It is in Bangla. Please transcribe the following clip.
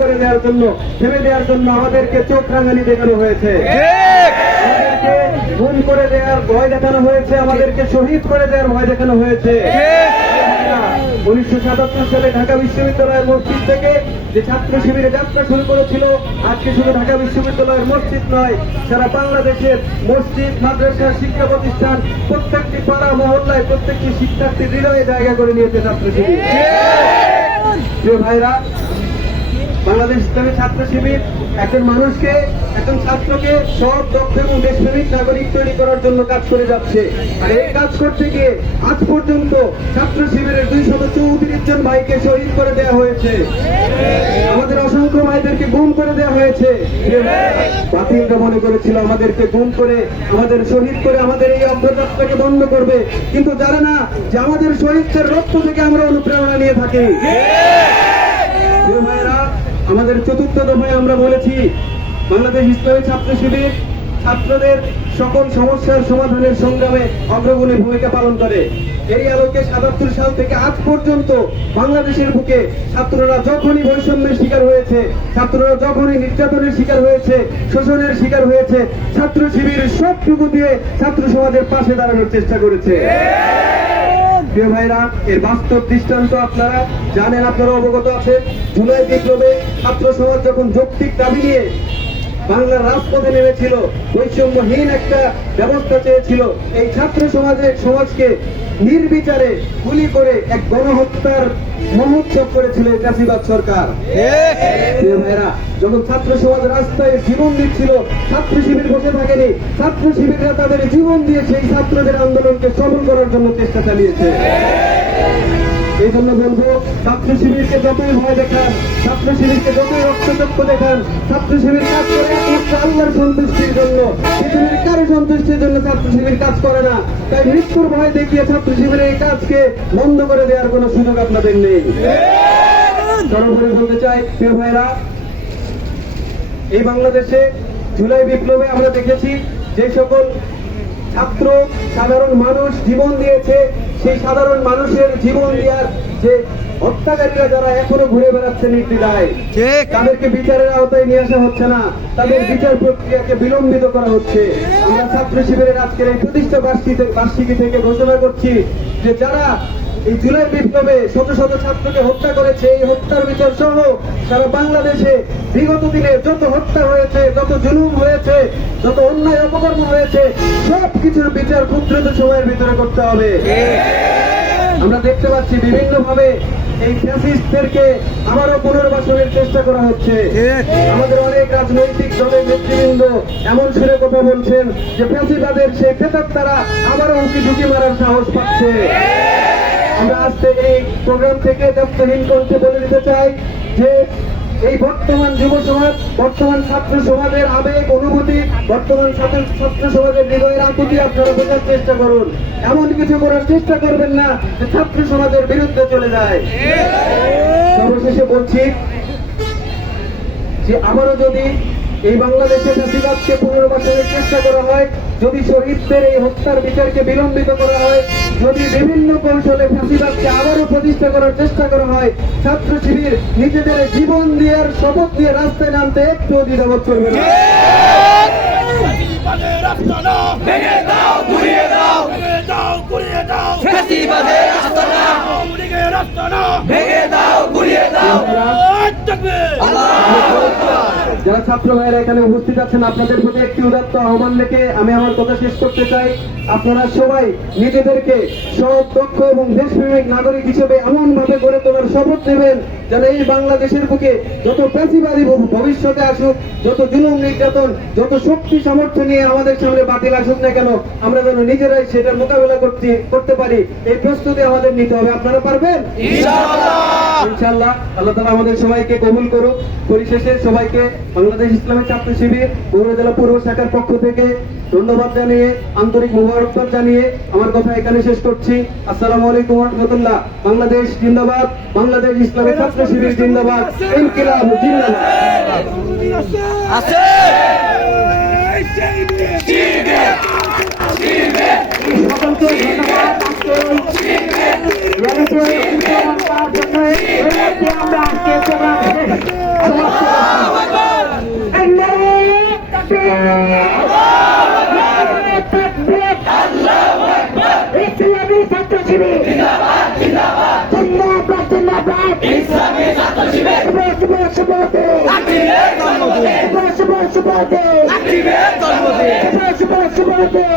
করে দেওয়ার জন্য, থেমে দেওয়ার জন্য আমাদেরকে চোখ রাঙানি দেখানো হয়েছে, আমাদেরকে গুম করে দেওয়ার ভয় দেখানো হয়েছে, আমাদেরকে শহীদ করে দেওয়ার ভয় দেখানো হয়েছে। 1977 সালে ঢাকা বিশ্ববিদ্যালয়ের মসজিদ থেকে যে ছাত্র শিবিরে যাত্রা শুরু করেছিল, আজকে শুধু ঢাকা বিশ্ববিদ্যালয়ের মসজিদ নয়, সারা বাংলাদেশের মসজিদ, মাদ্রাসা, শিক্ষা প্রতিষ্ঠান, প্রত্যেকটি পাড়া মহল্লায় প্রত্যেকটি শিক্ষার্থীর হৃদয়ে জায়গা করে নিয়েছে ছাত্র শিবির। প্রিয় ভাইরা, বাংলাদেশ ইসলামী ছাত্র শিবির একজন মানুষকে, একজন ছাত্রকে সৎ, দক্ষ এবং দেশপ্রেমিক নাগরিক তৈরি করার জন্য কাজ করে যাচ্ছে। আর এই কাজ করতে গিয়ে আজ পর্যন্ত ছাত্র শিবিরের 234 জন ভাইকে শহীদ করে দেওয়া হয়েছে, আমাদের অসংখ্য ভাইদেরকে গুম করে দেওয়া হয়েছে। বাতিলরা মনে করেছিল আমাদেরকে গুম করে, আমাদের শহীদ করে আমাদের এই অগ্রযাত্রাকে বন্ধ করবে, কিন্তু জানে না যে আমাদের শহীদদের রক্ত থেকে আমরা অনুপ্রেরণা নিয়ে থাকি। প্রিয় ভাইরা, আমাদের চতুর্থ দফায় আমরা বলেছি বাংলাদেশ ইসলামী ছাত্র শিবির ছাত্রদের সকল সমস্যার সমাধানের সংগ্রামে অগ্রগণী ভূমিকা পালন করে। এই আলোকে 77 সাল থেকে আজ পর্যন্ত বাংলাদেশের বুকে ছাত্ররা যখনই বৈষম্যের শিকার হয়েছে, ছাত্ররা যখনই নির্যাতনের শিকার হয়েছে, শোষণের শিকার হয়েছে, ছাত্র শিবির সবটুকু দিয়ে ছাত্র সমাজের পাশে দাঁড়ানোর চেষ্টা করেছে। প্রিয় ভাইরা, এর বাস্তব দৃষ্টান্ত আপনারা জানেন, আপনারা অবগত আছেন। জুলাই বিপ্লবে ছাত্র সমাজ যখন যৌক্তিক দাবি নিয়ে বাংলার রাজপথে নেমেছিল, বৈষম্যহীন একটা ব্যবস্থা চেয়েছিল, এই ছাত্র সমাজকে নির্বিচারে গুলি করে এক গণহত্যার মহোৎসব করেছিল ফ্যাসিবাদ সরকার। প্রিয় ভাইরা, যখন ছাত্র সমাজ রাস্তায় জীবন দিচ্ছিল, ছাত্র শিবির বসে থাকেনি, ছাত্র শিবিররা তাদের জীবন দিয়ে সেই ছাত্রদের আন্দোলনকে সফল করার জন্য চেষ্টা চালিয়েছে। এই জন্য বলবো, ছাত্র শিবিরকে যতই ভয় দেখান, ছাত্র শিবিরকে যতই রক্তচক্ষু দেখান, ছাত্র শিবির কাজ করে একমাত্র আল্লাহর সন্তুষ্টির জন্য, পৃথিবীর কারো সন্তুষ্টির জন্য ছাত্র শিবির কাজ করে না। তাই মৃত্যুর ভয় দেখিয়ে ছাত্র শিবিরের এই কাজকে বন্ধ করে দেওয়ার কোনো সুযোগ আপনাদের নেই। সর্বোপরি বলতে চাই, প্রিয় ভাইরা, এই বাংলাদেশে জুলাই বিপ্লবে আমরা দেখেছি যে সকল ছাত্র, সাধারণ মানুষ জীবন দিয়েছে, সেই সাধারণ মানুষের জীবন দেওয়ার যে হত্যাকারীরা যারা এখনো ঘুরে বেড়াচ্ছে নির্দ্বিধায়, তাদেরকে বিচারের আওতায় নিয়ে আসা হচ্ছে না, তাদের বিচার প্রক্রিয়াকে বিলম্বিত করা হচ্ছে। আমরা ছাত্র শিবিরের আজকের এই প্রতিষ্ঠা বার্ষিকী থেকে ঘোষণা করছি যে যারা এই জুলাই বিপ্লবে শত শত ছাত্রকে হত্যা করেছে, এই হত্যার বিচার সহ সারা বাংলাদেশে বিগত দিনে যত হত্যা হয়েছে, যত জুলুম হয়েছে, যত অন্যায় অপকর্ম হয়েছে, সব কিছুর বিচার খুব দ্রুত সময়ের ভিতরে করতে হবে। আমরা দেখতে পাচ্ছি বিভিন্ন ভাবে এই ফ্যাসিস্টদেরকে আবারও পুনর্বাসনের চেষ্টা করা হচ্ছে। আমাদের অনেক রাজনৈতিক দলের নেতৃবৃন্দ এমন সুরে কথা বলছেন যে ফ্যাসিবাদের সেই প্রেতাত্মারা আবারও উঁকি ঝুঁকি মারার সাহস পাচ্ছে। আমরা আজকে এই প্রোগ্রাম থেকে দায়িত্বহীন কণ্ঠে বলে দিতে চাই যে এই বর্তমান যুব সমাজ, বর্তমান ছাত্র সমাজের আবেগ, অনুভূতি, বর্তমান ছাত্র সমাজের হৃদয়ের আকুতি আপনারা বোঝার চেষ্টা করুন। এমন কিছু করার চেষ্টা করবেন না যে ছাত্র সমাজের বিরুদ্ধে চলে যায়। সর্বশেষে বলছি যে আবারও যদি এই বাংলাদেশে ফ্যাসিবাদকে পুনর্বাসনের চেষ্টা করা হয়, যদি শহীদদের এই হত্যার বিচারকে বিলম্বিত করা হয়, যদি বিভিন্ন কৌশলে ফ্যাসিবাদকে আবারও প্রতিষ্ঠা করার চেষ্টা করা হয়, ছাত্র শিবির নিজেদের জীবন দেওয়ার শপথ দিয়ে রাস্তায় নামতে একটু দ্বিধাবোধ করবে না। যারা ছাত্র ভাইয়েরা এখানে উপস্থিত আছেন, আপনাদের প্রতি একটি উদাত্ত আহ্বান রেখে আমি আমার কথা শেষ করতে চাই। আপনারা সবাই নিজেদেরকে সৎ, দক্ষ এবং দেশপ্রেমিক নাগরিক হিসেবে এমন ভাবে গড়ে তোলার শপথ নেবেন যেন এই বাংলাদেশের বুকে যত প্যাসিবাদী ভবিষ্যতে আসুক, যত জুলুম নির্যাতন, যত শক্তি সামর্থ্য নিয়ে আমাদের সামনে বাতিল আসুক না কেন, আমরা যেন নিজেরাই সেটার মোকাবেলা করতে পারি, এই প্রস্তুতি আমাদের নিতে হবে। আপনারা পারবেন ইনশাআল্লাহ। আল্লাহ তাআলা আমাদের সবাইকে কবুল করুক। পরিশেষে সবাইকে বাংলাদেশ ইসলামী ছাত্র শিবির বগুড়া জেলা পূর্ব শাখার পক্ষ থেকে ধন্যবাদ জানিয়ে, আন্তরিক মোবারকবাদ জানিয়ে আমার কথা এখানে শেষ করছি। আসসালামু আলাইকুম ওয়া রাহমাতুল্লাহ। বাংলাদেশ জিন্দাবাদ, বাংলাদেশ ইসলামী ছাত্র শিবির জিন্দাবাদ, ইনকিলাব জিন্দাবাদ। সকলকে ধন্যবাদ। ইসলামী ছাত্র শিবির জিন্দাবাদ জিন্দাবাদ ইসলামী ছাত্র শিবির শুভ শুভ শুভ শুভ শুভ শুভ শুভ